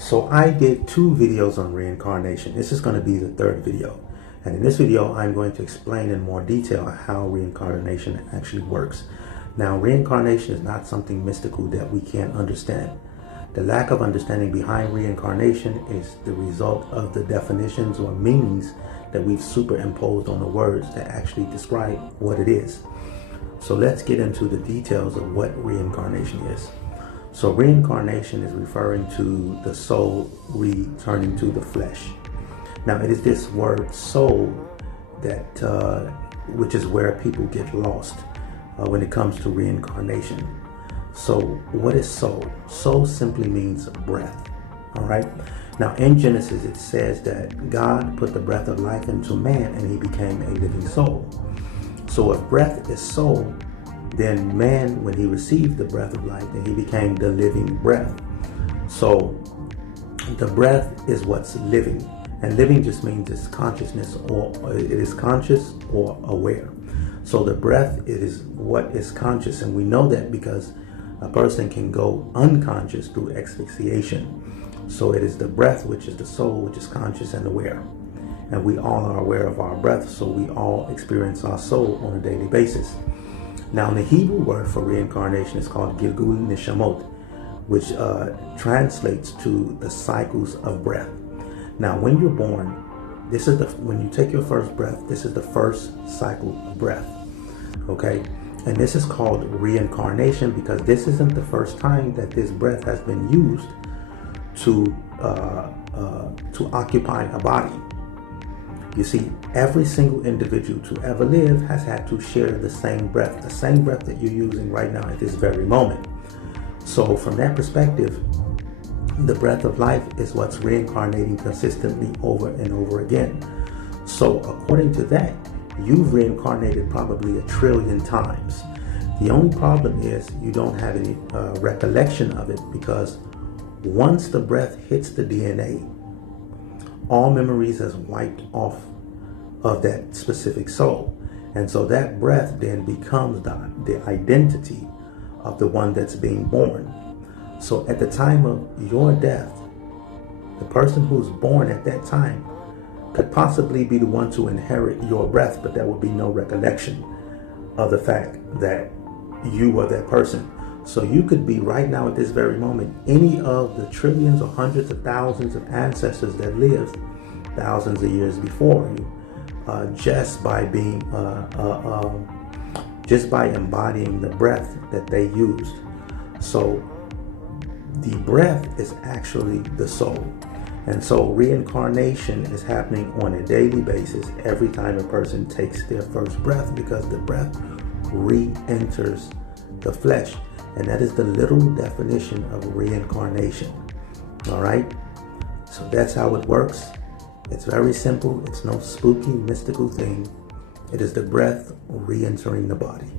So I did 2 videos on reincarnation. This is going to be the 3rd video. And in this video, I'm going to explain in more detail how reincarnation actually works. Now, reincarnation is not something mystical that we can't understand. The lack of understanding behind reincarnation is the result of the definitions or meanings that we've superimposed on the words that actually describe what it is. So let's get into the details of what reincarnation is. So reincarnation is referring to the soul returning to the flesh. Now it is this word soul that which is where people get lost when it comes to reincarnation. So what is soul? Soul simply means breath. All right. Now in Genesis it says that God put the breath of life into man and he became a living soul. So if breath is soul, then man, when he received the breath of life, then he became the living breath. So the breath is what's living, and living just means it's consciousness, or it is conscious or aware. So the breath, it is what is conscious, and we know that because a person can go unconscious through asphyxiation. So it is the breath, which is the soul, which is conscious and aware. And we all are aware of our breath, so we all experience our soul on a daily basis. Now, the Hebrew word for reincarnation is called Gilgul Nishamot, which translates to the cycles of breath. Now, when you're born, when you take your first breath, this is the first cycle of breath. Okay, and this is called reincarnation because this isn't the first time that this breath has been used to occupy a body. You see, every single individual to ever live has had to share the same breath that you're using right now at this very moment. So from that perspective, the breath of life is what's reincarnating consistently over and over again. So according to that, you've reincarnated probably 1 trillion times. The only problem is you don't have any recollection of it, because once the breath hits the DNA, all memories is wiped off of that specific soul. And so that breath then becomes the identity of the one that's being born. So at the time of your death, the person who's born at that time could possibly be the one to inherit your breath, but there would be no recollection of the fact that you were that person. So you could be right now at this very moment any of the trillions or hundreds of thousands of ancestors that lived thousands of years before you, just by being, just by embodying the breath that they used. So the breath is actually the soul. And so reincarnation is happening on a daily basis every time a person takes their first breath, because the breath re-enters the flesh. And that is the literal definition of reincarnation. All right? So that's how it works. It's very simple. It's no spooky, mystical thing. It is the breath re-entering the body.